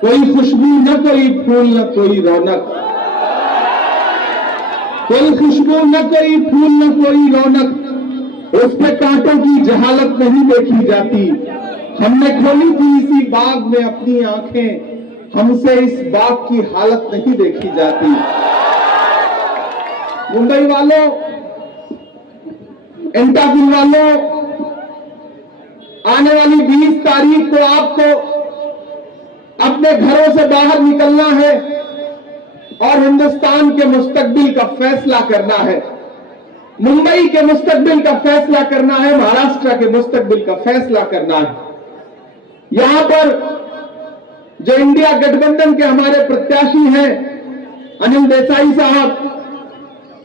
कोई खुशबू न कोई फूल न कोई रौनक, कोई खुशबू न कोई फूल न कोई रौनक, उस पे कांटों की जहालत नहीं देखी जाती। हमने खोली थी इसी बाग में अपनी आंखें, हमसे इस बाग की हालत नहीं देखी जाती। मुंबई वालों, इंटाबिल वालों, आने वाली 20 तारीख को आपको अपने घरों से बाहर निकलना है और हिंदुस्तान के मुस्तकबिल का फैसला करना है। मुंबई के मुस्तकबिल का फैसला करना है, महाराष्ट्र के मुस्तकबिल का फैसला करना है। यहां पर जो इंडिया गठबंधन के हमारे प्रत्याशी हैं, अनिल देसाई साहब,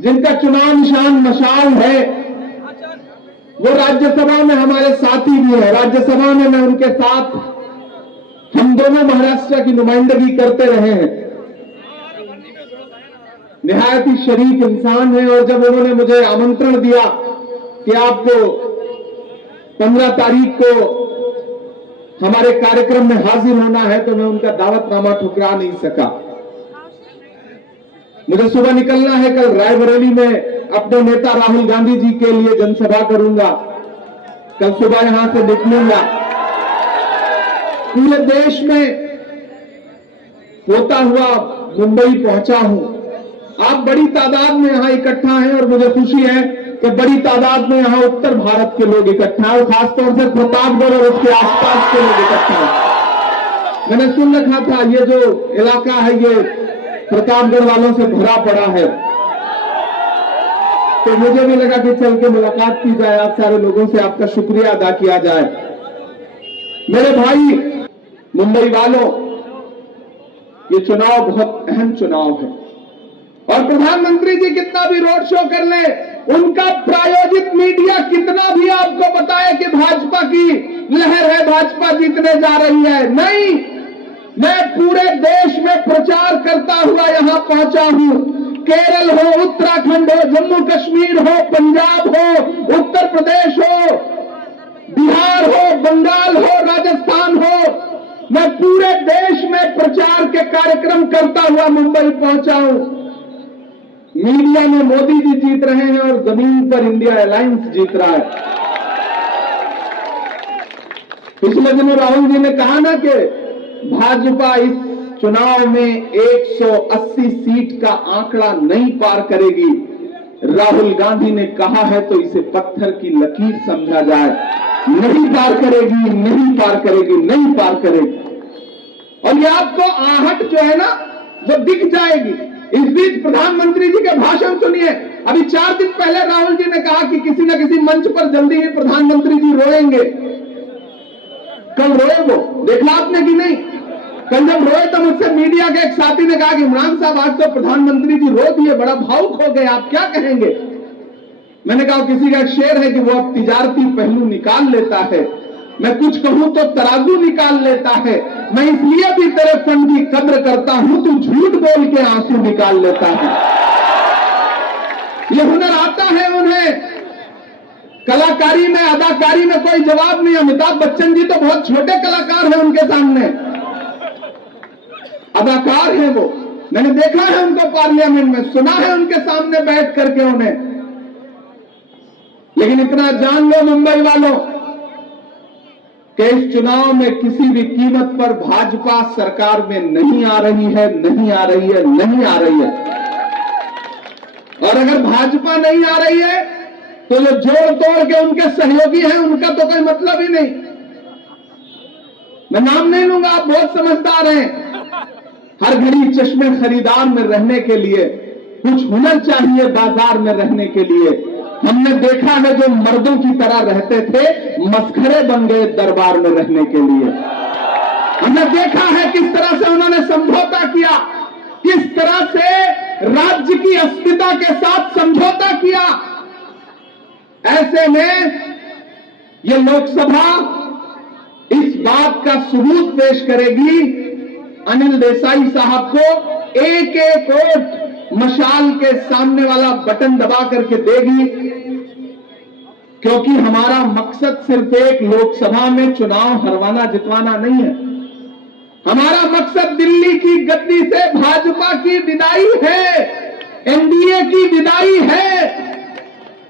जिनका चुनाव निशान मशाल है, वो राज्यसभा में हमारे साथी भी है। राज्यसभा में मैं उनके साथ, हम दोनों महाराष्ट्र की नुमाइंदगी करते रहे हैं। निहायत ही शरीफ इंसान है। और जब उन्होंने मुझे आमंत्रण दिया कि आपको 15 तारीख को हमारे कार्यक्रम में हाजिर होना है, तो मैं उनका दावतनामा ठुकरा नहीं सका। मुझे सुबह निकलना है, कल रायबरेली में अपने नेता राहुल गांधी जी के लिए जनसभा करूंगा। कल सुबह यहां से निकलूंगा। पूरे देश में होता हुआ मुंबई पहुंचा हूं। आप बड़ी तादाद में यहां इकट्ठा हैं और मुझे खुशी है कि बड़ी तादाद में यहां उत्तर भारत के लोग इकट्ठा हैं, खासतौर से प्रतापगढ़ और उसके आसपास के लोग इकट्ठा हैं। मैंने सुन रखा था ये जो इलाका है ये प्रतापगढ़ वालों से भरा पड़ा है, तो मुझे भी लगा कि चल के मुलाकात की जाए, आप सारे लोगों से आपका शुक्रिया अदा किया जाए। मेरे भाई मुंबई वालों, ये चुनाव बहुत अहम चुनाव है और प्रधानमंत्री जी कितना भी रोड शो कर ले, उनका प्रायोजित मीडिया कितना भी आपको बताए कि भाजपा की लहर है, भाजपा जीतने जा रही है, नहीं, मैं पूरे देश में प्रचार करता हुआ यहां पहुंचा हूं। केरल हो, उत्तराखंड हो, जम्मू कश्मीर हो, पंजाब हो, उत्तर प्रदेश हो, बिहार हो, बंगाल हो, राजस्थान हो, मैं पूरे देश में प्रचार के कार्यक्रम करता हुआ मुंबई पहुंचा हूं। मीडिया में मोदी जी जीत रहे हैं और जमीन पर इंडिया अलायंस जीत रहा है। पिछले दिनों राहुल जी ने कहा ना कि भाजपा इस चुनाव में 180 सीट का आंकड़ा नहीं पार करेगी। राहुल गांधी ने कहा है तो इसे पत्थर की लकीर समझा जाए, नहीं पार करेगी, नहीं पार करेगी, नहीं पार करेगी। और ये आपको आहट जो है ना वो दिख जाएगी। इस बीच प्रधानमंत्री जी के भाषण सुनिए। अभी 4 दिन पहले राहुल जी ने कहा कि किसी न किसी मंच पर जल्दी ही प्रधानमंत्री जी रोएंगे। कल रोए वो, देखा आपने कि नहीं? कल जब रोए तो मुझसे मीडिया के एक साथी ने कहा कि इमरान साहब आज तो प्रधानमंत्री जी रो दिए, बड़ा भावुक हो गए, आप क्या कहेंगे? मैंने कहा किसी का शेर है कि वो अब तिजारती पहलू निकाल लेता है, मैं कुछ कहूं तो तराजू निकाल लेता है, मैं इसलिए भी तेरे फन की कद्र करता हूं, तू झूठ बोल के आंसू निकाल लेता है। ये हुनर आता है उन्हें। कलाकारी में, अदाकारी में कोई जवाब नहीं। अमिताभ बच्चन जी तो बहुत छोटे कलाकार हैं उनके सामने, अदाकार हैं वो। मैंने देखा है उनको पार्लियामेंट में, सुना है उनके सामने बैठ करके उन्हें। लेकिन इतना जान लो मुंबई वालों कि इस चुनाव में किसी भी कीमत पर भाजपा सरकार में नहीं आ रही है, नहीं आ रही है, नहीं आ रही है। और अगर भाजपा नहीं आ रही है तो जो जोड़ तोड़ के उनके सहयोगी हैं उनका तो कोई मतलब ही नहीं। मैं नाम नहीं लूंगा, आप बहुत समझदार हैं। हर घड़ी चश्मे खरीदार में रहने के लिए कुछ हुनर चाहिए, बाजार में रहने के लिए। हमने देखा है जो मर्दों की तरह रहते थे, मस्खरे बन गए दरबार में रहने के लिए। हमने देखा है किस तरह से उन्होंने समझौता किया, किस तरह से राज्य की अस्मिता के साथ समझौता किया। ऐसे में ये लोकसभा इस बात का सबूत पेश करेगी, अनिल देसाई साहब को एक एक वोट मशाल के सामने वाला बटन दबा करके देगी, क्योंकि हमारा मकसद सिर्फ एक लोकसभा में चुनाव हरवाना जितवाना नहीं है। हमारा मकसद दिल्ली की गद्दी से भाजपा की विदाई है, एनडीए की विदाई है।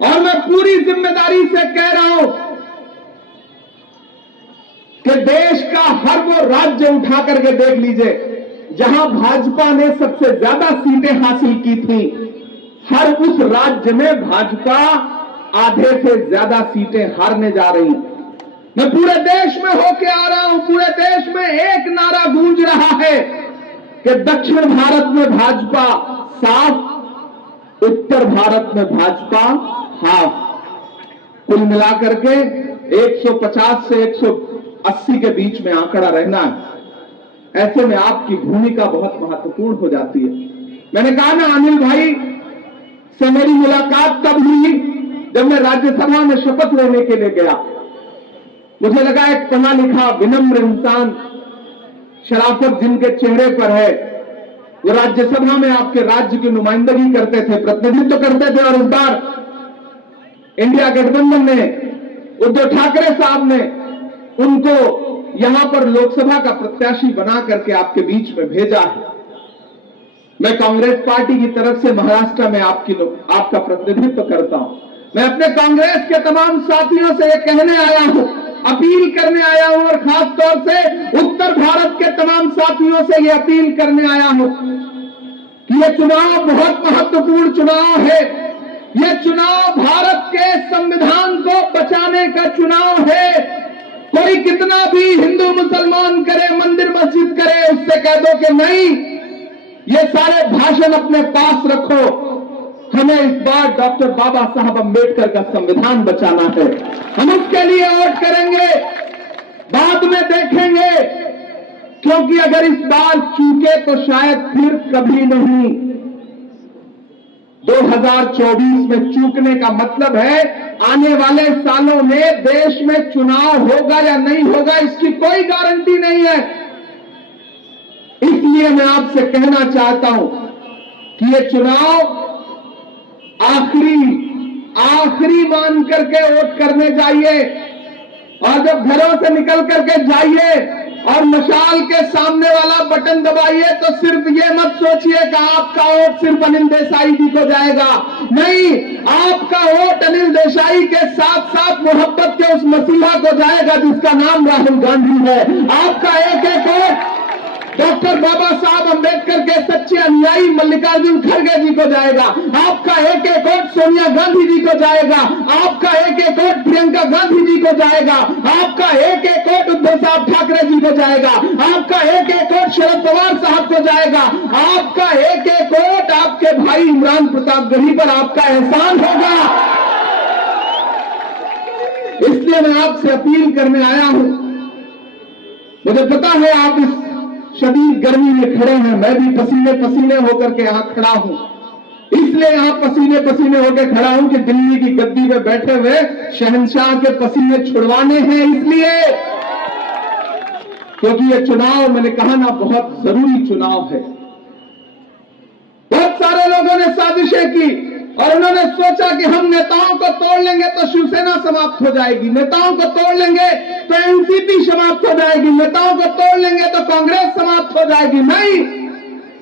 और मैं पूरी जिम्मेदारी से कह रहा हूं कि देश का हर वो राज्य उठा करके देख लीजिए जहां भाजपा ने सबसे ज्यादा सीटें हासिल की थी, हर उस राज्य में भाजपा आधे से ज्यादा सीटें हारने जा रही है। मैं पूरे देश में होके आ रहा हूं, पूरे देश में एक नारा गूंज रहा है कि दक्षिण भारत में भाजपा साफ, उत्तर भारत में भाजपा हाफ। कुल मिलाकर के 150 से 180 के बीच में आंकड़ा रहना है। ऐसे में आपकी भूमिका बहुत महत्वपूर्ण हो जाती है। मैंने कहा ना, अनिल भाई से मेरी मुलाकात तब हुई जब मैं राज्यसभा में शपथ लेने के लिए गया। मुझे लगा एक पढ़ा लिखा विनम्र इंसान, शराफत जिनके चेहरे पर है, वो राज्यसभा में आपके राज्य की नुमाइंदगी करते थे, प्रतिनिधित्व करते थे। और इस बार इंडिया गठबंधन ने, उद्धव ठाकरे साहब ने उनको यहां पर लोकसभा का प्रत्याशी बना करके आपके बीच में भेजा है। मैं कांग्रेस पार्टी की तरफ से महाराष्ट्र में आपका प्रतिनिधित्व करता हूं। मैं अपने कांग्रेस के तमाम साथियों से ये कहने आया हूं, अपील करने आया हूं, और खास तौर से उत्तर भारत के तमाम साथियों से ये अपील करने आया हूं कि ये चुनाव बहुत महत्वपूर्ण चुनाव है। ये चुनाव भारत के संविधान को बचाने का चुनाव है। कोई कितना भी हिंदू मुसलमान करे, मंदिर मस्जिद करे, उससे कह दो कि नहीं, ये सारे भाषण अपने पास रखो, हमें इस बार डॉक्टर बाबा साहब अंबेडकर का संविधान बचाना है। हम उसके लिए वोट करेंगे, बाद में देखेंगे, क्योंकि अगर इस बार चूके तो शायद फिर कभी नहीं। 2024 में चूकने का मतलब है आने वाले सालों में देश में चुनाव होगा या नहीं होगा, इसकी कोई गारंटी नहीं है। इसलिए मैं आपसे कहना चाहता हूं कि ये चुनाव आखिरी मान करके वोट करने जाइए, और जब घरों से निकल करके जाइए और मशाल के सामने वाला बटन दबाइए तो सिर्फ ये मत सोचिए कि आपका वोट सिर्फ अनिल देसाई जी को जाएगा। नहीं, आपका वोट अनिल देसाई के साथ साथ मोहब्बत के उस मसीहा को जाएगा जिसका नाम राहुल गांधी है। आपका एक एक वोट डॉक्टर बाबा साहब अंबेडकर के सच्चे अनुयायी मल्लिकार्जुन खड़गे जी को जाएगा। आपका एक एक वोट सोनिया गांधी जी को जाएगा। आपका एक एक वोट प्रियंका गांधी जी को जाएगा। आपका एक एक वोट उद्धव साहब ठाकरे जी को जाएगा। आपका एक एक वोट शरद पवार साहब को जाएगा। आपका एक एक वोट आपके भाई इमरान प्रताप गढ़ी पर आपका एहसान होगा। इसलिए मैं आपसे अपील करने आया हूं। मुझे पता है आप इस शदीद गर्मी में खड़े हैं, मैं भी पसीने पसीने होकर के यहां खड़ा हूं। इसलिए यहां पसीने पसीने होकर खड़ा हूं कि दिल्ली की गद्दी पे बैठे हुए शहंशाह के पसीने छुड़वाने हैं। इसलिए क्योंकि ये चुनाव, मैंने कहा ना, बहुत जरूरी चुनाव है। बहुत सारे लोगों ने साजिशें की और उन्होंने सोचा कि हम नेताओं को तोड़ लेंगे तो शिवसेना समाप्त हो जाएगी, नेताओं को तोड़ लेंगे तो एनसीपी समाप्त हो जाएगी, नेताओं को तोड़ लेंगे तो कांग्रेस समाप्त हो जाएगी। नहीं,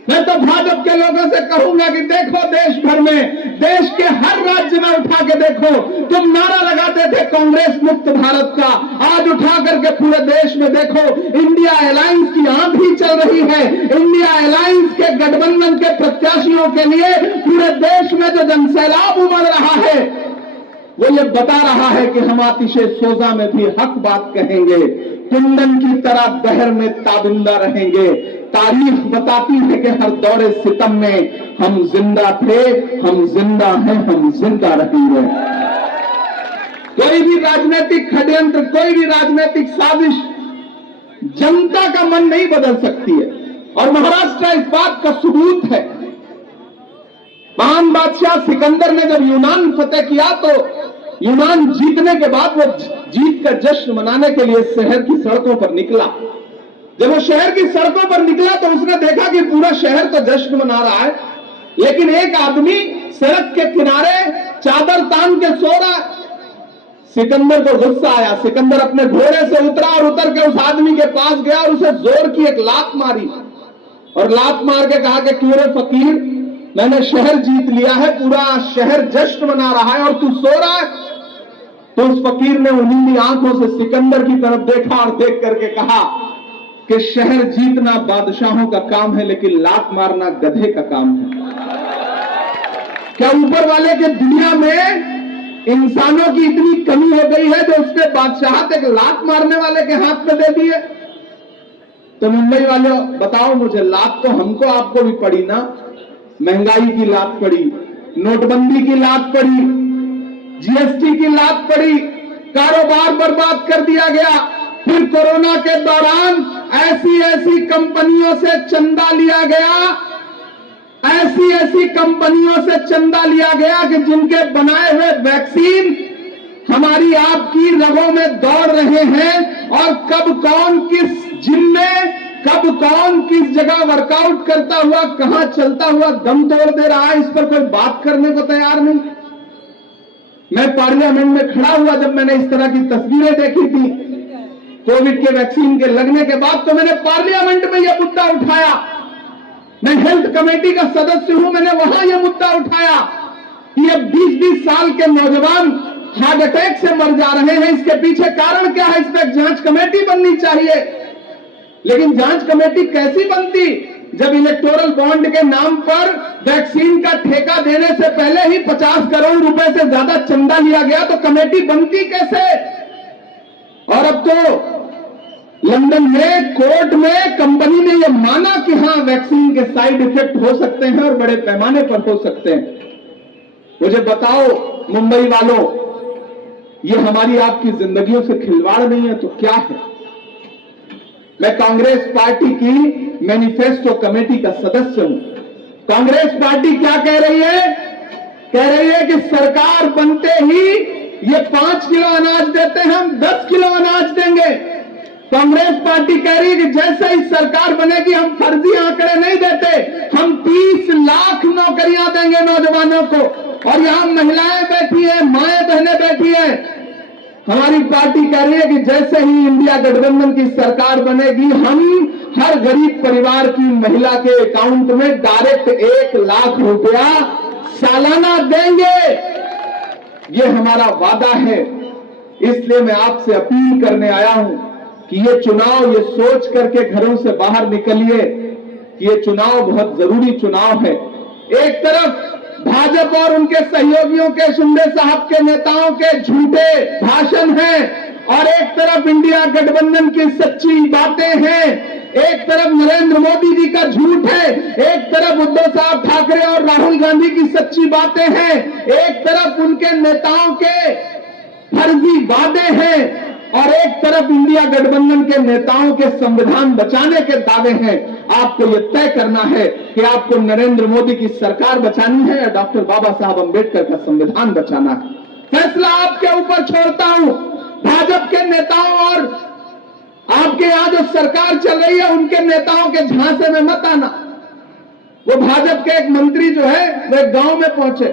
मैं तो भाजपा के लोगों से कहूंगा कि देखो, देश भर में, देश के हर राज्य में उठा के देखो। तुम नारा लगाते थे कांग्रेस मुक्त भारत का, आज उठा करके पूरे देश में देखो इंडिया अलायंस की आंधी चल रही है। इंडिया अलायंस के गठबंधन के प्रत्याशियों के लिए पूरे देश में जो जनसैलाब उमड़ रहा है, वो ये बता रहा है कि हम आतिशे सोजा में भी हक बात कहेंगे, कुंदन की तरह दहर में ताबिंदा रहेंगे। तारीख बताती है कि हर दौरे सितम में हम जिंदा थे, हम जिंदा हैं, हम जिंदा रहेंगे। कोई भी राजनीतिक षड्यंत्र, कोई भी राजनीतिक साजिश जनता का मन नहीं बदल सकती है, और महाराष्ट्र इस बात का सबूत है। महान बादशाह सिकंदर ने जब यूनान फतेह किया तो यूनान जीतने के बाद वो जीत का जश्न मनाने के लिए शहर की सड़कों पर निकला। जब वो शहर की सड़कों पर निकला तो उसने देखा कि पूरा शहर तो जश्न मना रहा है, लेकिन एक आदमी सड़क के किनारे चादर तान के सो रहा है। सिकंदर को गुस्सा आया। सिकंदर अपने घोड़े से उतरा और उतर के उस आदमी के पास गया और उसे जोर की एक लात मारी और लात मार के कहा कि क्यों रे फकीर, मैंने शहर जीत लिया है, पूरा शहर जश्न मना रहा है और तू सो रहा है। तो उस फकीर ने उन्हीं आंखों से सिकंदर की तरफ देखा और देख करके कहा कि शहर जीतना बादशाहों का काम है, लेकिन लात मारना गधे का काम है। क्या ऊपर वाले के दुनिया में इंसानों की इतनी कमी हो गई है जो उसने बादशाहत एक लात मारने वाले के हाथ में दे दी है? तो मुंबई वाले बताओ मुझे, लात तो हमको आपको भी पड़ी ना। महंगाई की लात पड़ी, नोटबंदी की लात पड़ी, जीएसटी की लात पड़ी, कारोबार बर्बाद कर दिया गया। फिर कोरोना के दौरान ऐसी ऐसी कंपनियों से चंदा लिया गया, ऐसी ऐसी कंपनियों से चंदा लिया गया कि जिनके बनाए हुए वैक्सीन हमारी आपकी रगों में दौड़ रहे हैं और कब कौन किस जिम में, कब कौन किस जगह वर्कआउट करता हुआ, कहां चलता हुआ दम तोड़ दे रहा है, इस पर कोई बात करने को तैयार नहीं। मैं पार्लियामेंट में खड़ा हुआ जब मैंने इस तरह की तस्वीरें देखी थी कोविड के वैक्सीन के लगने के बाद, तो मैंने पार्लियामेंट में यह मुद्दा उठाया। मैं हेल्थ कमेटी का सदस्य हूं, मैंने वहां यह मुद्दा उठाया कि ये 20-20 साल के नौजवान हार्ट अटैक से मर जा रहे हैं, इसके पीछे कारण क्या है? इस पर जांच कमेटी बननी चाहिए। लेकिन जांच कमेटी कैसी बनती जब इलेक्टोरल बॉन्ड के नाम पर वैक्सीन का ठेका देने से पहले ही 50 करोड़ रुपए से ज्यादा चंदा लिया गया, तो कमेटी बनती कैसे? और अब तो लंदन में कोर्ट में कंपनी ने यह माना कि हां वैक्सीन के साइड इफेक्ट हो सकते हैं और बड़े पैमाने पर हो सकते हैं। मुझे बताओ मुंबई वालों, ये हमारी आपकी जिंदगियों से खिलवाड़ नहीं है तो क्या है? मैं कांग्रेस पार्टी की मैनिफेस्टो कमेटी का सदस्य हूं। कांग्रेस पार्टी क्या कह रही है? कह रही है कि सरकार बनते ही ये 5 किलो अनाज देते हैं, हम 10 किलो अनाज देंगे। कांग्रेस पार्टी कह रही है कि जैसे ही सरकार बनेगी हम फर्जी आंकड़े नहीं देते, हम 30 लाख नौकरियां देंगे नौजवानों को। और यहां महिलाएं बैठी हैं, माएं बहनें बैठी हैं। हमारी पार्टी कह रही है कि जैसे ही इंडिया गठबंधन की सरकार बनेगी, हम हर गरीब परिवार की महिला के अकाउंट में डायरेक्ट 1 लाख रुपया सालाना देंगे। ये हमारा वादा है। इसलिए मैं आपसे अपील करने आया हूं कि ये चुनाव, ये सोच करके घरों से बाहर निकलिए कि ये चुनाव बहुत जरूरी चुनाव है। एक तरफ भाजपा और उनके सहयोगियों के, शिंदे साहब के नेताओं के झूठे भाषण हैं और एक तरफ इंडिया गठबंधन की सच्ची बातें हैं। एक तरफ नरेंद्र मोदी जी का झूठ है, एक तरफ उद्धव साहब ठाकरे और राहुल गांधी की सच्ची बातें हैं, एक तरफ उनके नेताओं के फर्जी वादे हैं और एक तरफ इंडिया गठबंधन के नेताओं के संविधान बचाने के दावे हैं। आपको यह तय करना है कि आपको नरेंद्र मोदी की सरकार बचानी है या डॉक्टर बाबा साहब अंबेडकर का संविधान बचाना है। फैसला आपके ऊपर छोड़ता हूं। भाजपा के नेताओं और आपके यहां जो सरकार चल रही है उनके नेताओं के झांसे में मत आना। वो भाजपा के एक मंत्री जो है वो एक गांव में पहुंचे,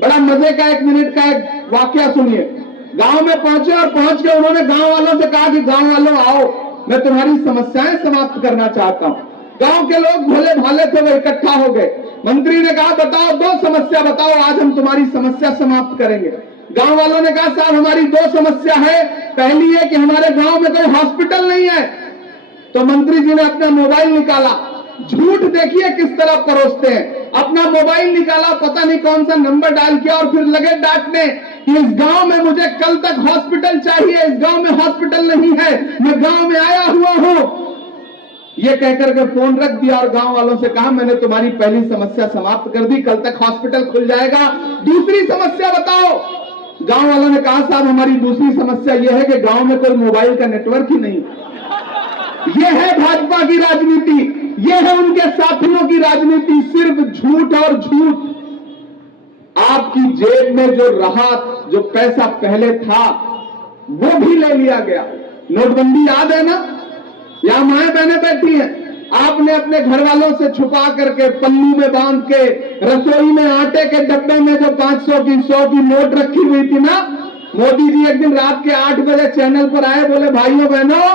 बड़ा मजे का 1 मिनट का एक वाकया सुनिए। गांव में पहुंचे और पहुंच के उन्होंने गांव वालों से कहा कि गांव वालों आओ, मैं तुम्हारी समस्याएं समाप्त करना चाहता हूं। गांव के लोग भोले भाले थे, वो इकट्ठा हो गए। मंत्री ने कहा बताओ, 2 समस्या बताओ, आज हम तुम्हारी समस्या समाप्त करेंगे। गांव वालों ने कहा साहब हमारी 2 समस्या है। पहली है कि हमारे गांव में कोई हॉस्पिटल नहीं है। तो मंत्री जी ने अपना मोबाइल निकाला, झूठ देखिए किस तरह परोसते हैं। अपना मोबाइल निकाला, पता नहीं कौन सा नंबर डायल किया और फिर लगे डांटने कि इस गांव में मुझे कल तक हॉस्पिटल चाहिए, इस गांव में हॉस्पिटल नहीं है, मैं गांव में आया हुआ हूं। ये कहकर के फोन रख दिया और गांव वालों से कहा मैंने तुम्हारी पहली समस्या समाप्त कर दी, कल तक हॉस्पिटल खुल जाएगा, दूसरी समस्या बताओ। गांव वालों ने कहा साहब हमारी दूसरी समस्या यह है कि गांव में कोई मोबाइल का नेटवर्क ही नहीं। यह है भाजपा की राजनीति, यह है उनके साथियों की राजनीति, सिर्फ झूठ और झूठ। आपकी जेब में जो रहा, जो पैसा पहले था वो भी ले लिया गया। नोटबंदी याद है ना? यहां माएं बहनें बैठी हैं, आपने अपने घर वालों से छुपा करके पल्लू में बांध के रसोई में आटे के डब्बे में जो 500 की 100 की नोट रखी हुई थी ना, मोदी जी एक दिन रात के 8 बजे चैनल पर आए, बोले भाइयों बहनों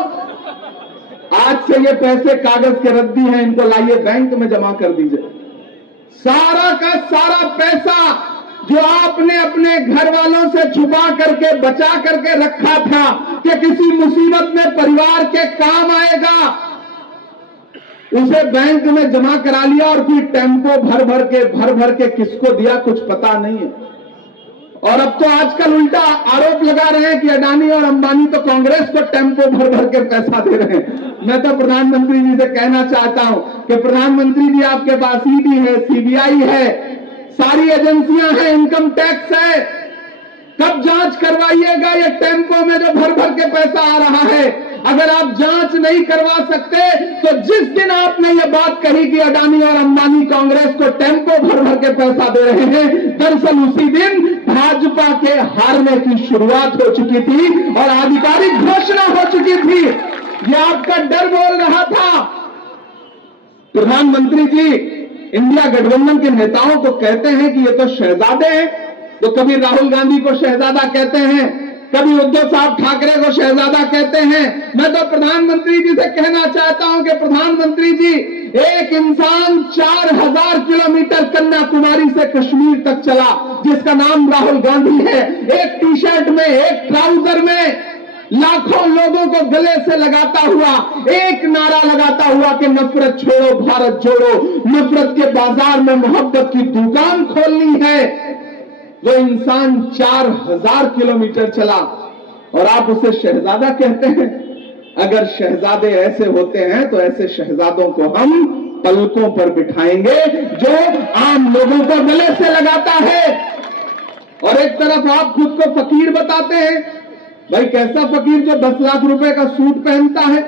आज से ये पैसे कागज के रद्दी हैं, इनको लाइए बैंक में जमा कर दीजिए। सारा का सारा पैसा जो आपने अपने घर वालों से छुपा करके बचा करके रखा था कि किसी मुसीबत में परिवार के काम आएगा, उसे बैंक में जमा करा लिया और फिर टेम्पो भर भर के किसको दिया कुछ पता नहीं है। और अब तो आजकल उल्टा आरोप लगा रहे हैं कि अडानी और अंबानी तो कांग्रेस को टेम्पो भर के पैसा दे रहे हैं। मैं तो प्रधानमंत्री जी से कहना चाहता हूं कि प्रधानमंत्री जी आपके पास ईडी है, सीबीआई है, सारी एजेंसियां हैं, इनकम टैक्स है, कब जांच करवाइएगा ये टेम्पो में जो भर के पैसा आ रहा है। अगर आप जांच नहीं करवा सकते तो जिस दिन आपने ये बात कही कि अडानी और अंबानी कांग्रेस को टेम्पो भर के पैसा दे रहे हैं, दरअसल उसी दिन भाजपा के हारने की शुरुआत हो चुकी थी और आधिकारिक घोषणा हो चुकी थी। ये आपका डर बोल रहा था। प्रधानमंत्री जी इंडिया गठबंधन के नेताओं को कहते हैं कि ये तो शहजादे हैं, तो कभी राहुल गांधी को शहजादा कहते हैं, कभी उद्धव साहब ठाकरे को शहजादा कहते हैं। मैं तो प्रधानमंत्री जी से कहना चाहता हूं कि प्रधानमंत्री जी, एक इंसान 4000 किलोमीटर कन्याकुमारी से कश्मीर तक चला जिसका नाम राहुल गांधी है, एक टी शर्ट में, एक ट्राउजर में लाखों लोगों को गले से लगाता हुआ एक नारा लगाता हुआ कि नफरत छोड़ो भारत जोड़ो, नफरत के बाजार में मोहब्बत की दुकान खोलनी है। वो इंसान 4000 किलोमीटर चला और आप उसे शहजादा कहते हैं। अगर शहजादे ऐसे होते हैं तो ऐसे शहजादों को हम पलकों पर बिठाएंगे जो आम लोगों को गले से लगाता है। और एक तरफ आप खुद को फकीर बताते हैं, भाई कैसा फकीर जो 10 लाख रुपए का सूट पहनता है,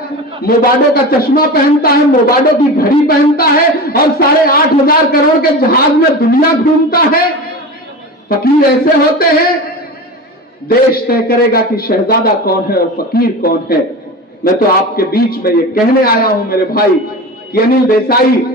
मोबाडो का चश्मा पहनता है, मोबाडो की घड़ी पहनता है और 8.5 करोड़ के जहाज में दुनिया घूमता है। फकीर ऐसे होते हैं। देश तय करेगा कि शहजादा कौन है और फकीर कौन है। मैं तो आपके बीच में ये कहने आया हूं मेरे भाई कि अनिल देसाई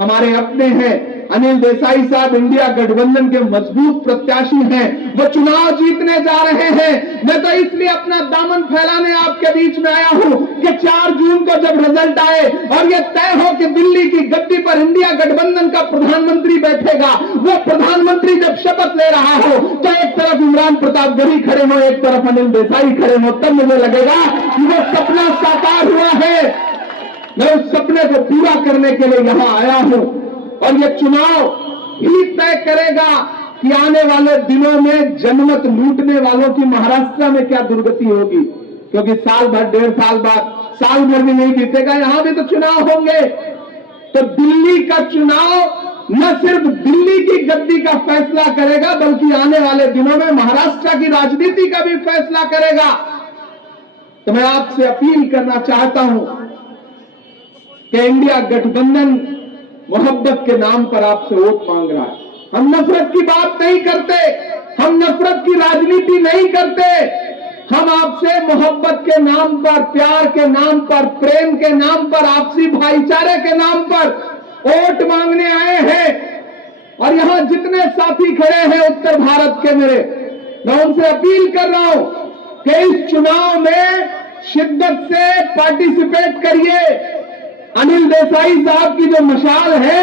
हमारे अपने हैं। अनिल देसाई साहब इंडिया गठबंधन के मजबूत प्रत्याशी हैं, वो चुनाव जीतने जा रहे हैं। मैं तो इसलिए अपना दामन फैलाने आपके बीच में आया हूं कि 4 जून को जब रिजल्ट आए और ये तय हो कि दिल्ली की गद्दी पर इंडिया गठबंधन का प्रधानमंत्री बैठेगा, वो प्रधानमंत्री जब शपथ ले रहा हो तो एक तरफ इमरान प्रताप गढ़ी खड़े हो, एक तरफ अनिल देसाई खड़े हो, तब मुझे लगेगा कि वो सपना साकार हुआ है। मैं उस सपने को पूरा करने के लिए यहां आया हूं और ये चुनाव ही तय करेगा कि आने वाले दिनों में जनमत लूटने वालों की महाराष्ट्र में क्या दुर्गति होगी। क्योंकि साल भर, 1.5 साल बाद, साल भर भी नहीं बीतेगा, यहां भी तो चुनाव होंगे। तो दिल्ली का चुनाव न सिर्फ दिल्ली की गद्दी का फैसला करेगा बल्कि आने वाले दिनों में महाराष्ट्र की राजनीति का भी फैसला करेगा। तो मैं आपसे अपील करना चाहता हूं कि इंडिया गठबंधन मोहब्बत के नाम पर आपसे वोट मांग रहा है। हम नफरत की बात नहीं करते, हम नफरत की राजनीति नहीं करते। हम आपसे मोहब्बत के नाम पर, प्यार के नाम पर, प्रेम के नाम पर, आपसी भाईचारे के नाम पर वोट मांगने आए हैं। और यहां जितने साथी खड़े हैं उत्तर भारत के मेरे, मैं उनसे अपील कर रहा हूं कि इस चुनाव में शिद्दत से पार्टिसिपेट करिए। अनिल देसाई साहब की जो मशाल है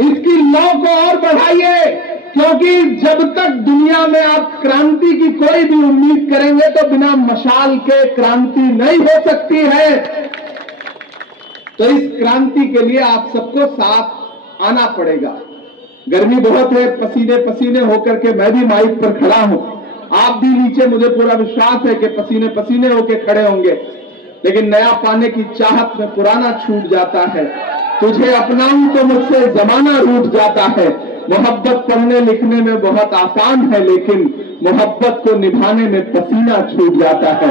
इसकी लौ को और बढ़ाइए, क्योंकि जब तक दुनिया में आप क्रांति की कोई भी उम्मीद करेंगे तो बिना मशाल के क्रांति नहीं हो सकती है। तो इस क्रांति के लिए आप सबको साथ आना पड़ेगा। गर्मी बहुत है, पसीने पसीने होकर के मैं भी माइक पर खड़ा हूं, आप भी नीचे, मुझे पूरा विश्वास है कि पसीने पसीने होकर खड़े होंगे। लेकिन नया पाने की चाहत में पुराना छूट जाता है। तुझे अपनाऊं तो मुझसे जमाना रूठ जाता है। मोहब्बत पढ़ने लिखने में बहुत आसान है लेकिन मोहब्बत को निभाने में पसीना छूट जाता है।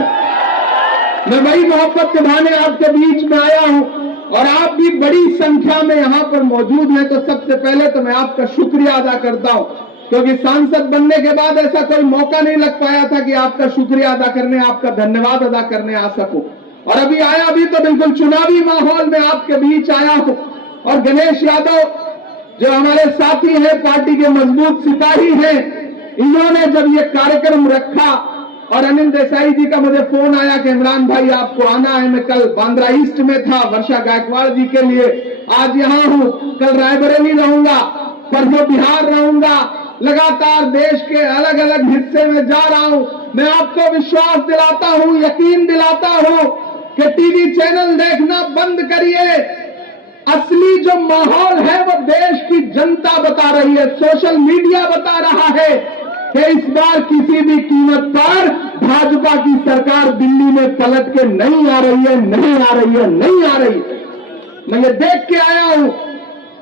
मैं वही मोहब्बत निभाने आपके बीच में आया हूं और आप भी बड़ी संख्या में यहां पर मौजूद हैं। तो सबसे पहले तो मैं आपका शुक्रिया अदा करता हूं, क्योंकि सांसद बनने के बाद ऐसा कोई मौका नहीं लग पाया था कि आपका शुक्रिया अदा करने, आपका धन्यवाद अदा करने आ सकूं। और अभी आया भी तो बिल्कुल चुनावी माहौल में आपके बीच आया हूं। और गणेश यादव जो हमारे साथी हैं, पार्टी के मजबूत सिपाही हैं, इन्होंने जब ये कार्यक्रम रखा और अनिल देसाई जी का मुझे फोन आया कि इमरान भाई आपको आना है, मैं कल बांद्रा ईस्ट में था वर्षा गायकवाड़ जी के लिए, आज यहां हूं, कल रायबरेली रहूंगा, परसों बिहार रहूंगा, लगातार देश के अलग अलग हिस्से में जा रहा हूं। मैं आपको विश्वास दिलाता हूं, यकीन दिलाता हूं कि टीवी चैनल देखना बंद करिए। असली जो माहौल है वो देश की जनता बता रही है, सोशल मीडिया बता रहा है कि इस बार किसी भी कीमत पर भाजपा की सरकार दिल्ली में पलट के नहीं आ रही है, नहीं आ रही है, नहीं आ रही है। मैं ये देख के आया हूं,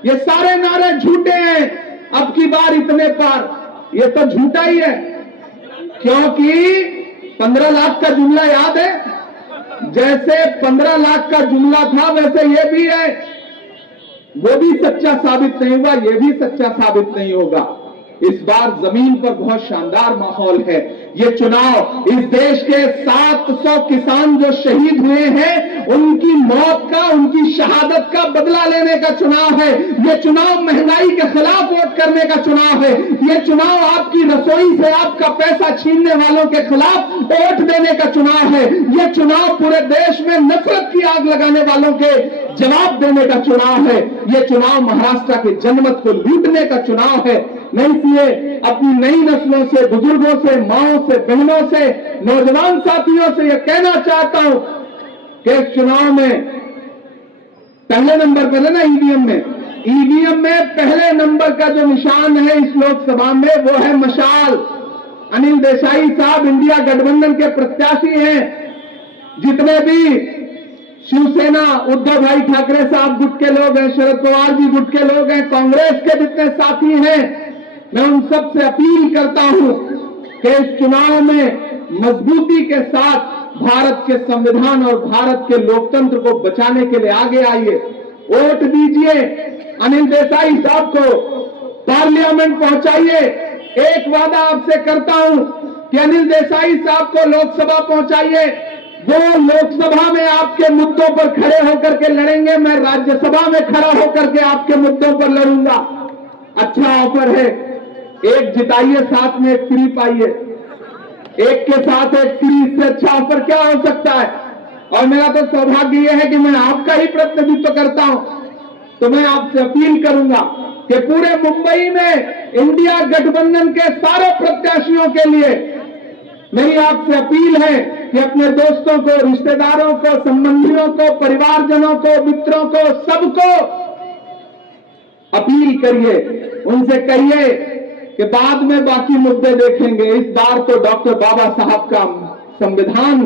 ये सारे नारे झूठे हैं। अब की बार इतने पर ये तो झूठा ही है, क्योंकि 15 लाख का जुमला याद है, जैसे 15 लाख का जुमला था वैसे ये भी है, वो भी सच्चा साबित नहीं हुआ, ये भी सच्चा साबित नहीं होगा। इस बार जमीन पर बहुत शानदार माहौल है। ये चुनाव इस देश के 700 किसान जो शहीद हुए हैं उनकी मौत का, उनकी शहादत का बदला लेने का चुनाव है। ये चुनाव महंगाई के खिलाफ वोट करने का चुनाव है। ये चुनाव आपकी रसोई से आपका पैसा छीनने वालों के खिलाफ वोट देने का चुनाव है। ये चुनाव पूरे देश में नफरत की आग लगाने वालों के जवाब देने का चुनाव है। ये चुनाव महाराष्ट्र के जनमत को लूटने का चुनाव है। मैं इसलिए अपनी नई नस्लों से, बुजुर्गों से, माओं से, बहनों से, नौजवान साथियों से यह कहना चाहता हूं कि इस चुनाव में पहले नंबर पर है ना, ईवीएम में पहले नंबर का जो निशान है इस लोकसभा में वो है मशाल। अनिल देसाई साहब इंडिया गठबंधन के प्रत्याशी हैं। जितने भी शिवसेना, उद्धव भाई ठाकरे साहब गुट के लोग हैं, शरद पवार जी गुट के लोग हैं, कांग्रेस के जितने साथी हैं, मैं उन सब से अपील करता हूं कि इस चुनाव में मजबूती के साथ भारत के संविधान और भारत के लोकतंत्र को बचाने के लिए आगे आइए, वोट दीजिए, अनिल देसाई साहब को पार्लियामेंट पहुंचाइए। एक वादा आपसे करता हूं कि अनिल देसाई साहब को लोकसभा पहुंचाइए। वो लोकसभा में आपके मुद्दों पर खड़े होकर के लड़ेंगे, मैं राज्यसभा में खड़ा होकर के आपके मुद्दों पर लड़ूंगा। अच्छा ऑफर है, एक जिताइए, साथ में एक फ्री पाइए। एक के साथ एक फ्री, इससे अच्छा ऑफर क्या हो सकता है। और मेरा तो सौभाग्य यह है कि मैं आपका ही प्रतिनिधित्व करता हूं, तो मैं आपसे अपील करूंगा कि पूरे मुंबई में इंडिया गठबंधन के सारे प्रत्याशियों के लिए मेरी आपसे अपील है कि अपने दोस्तों को, रिश्तेदारों को, संबंधियों को, परिवारजनों को, मित्रों को, सबको अपील करिए, उनसे कहिए कि बाद में बाकी मुद्दे देखेंगे, इस बार तो डॉक्टर बाबा साहब का संविधान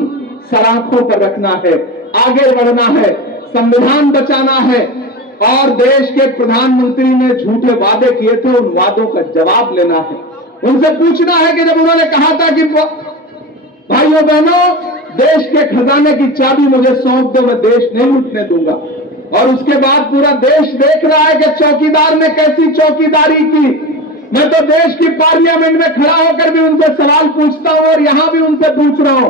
सर आंखों पर रखना है, आगे बढ़ना है, संविधान बचाना है। और देश के प्रधानमंत्री ने झूठे वादे किए थे, उन वादों का जवाब लेना है। उनसे पूछना है कि जब उन्होंने कहा था कि भाइयों बहनों देश के खजाने की चाबी मुझे सौंप दो, मैं देश नहीं लूटने दूंगा, और उसके बाद पूरा देश देख रहा है कि चौकीदार ने कैसी चौकीदारी की। मैं तो देश की पार्लियामेंट में खड़ा होकर भी उनसे सवाल पूछता हूं और यहां भी उनसे पूछ रहा हूं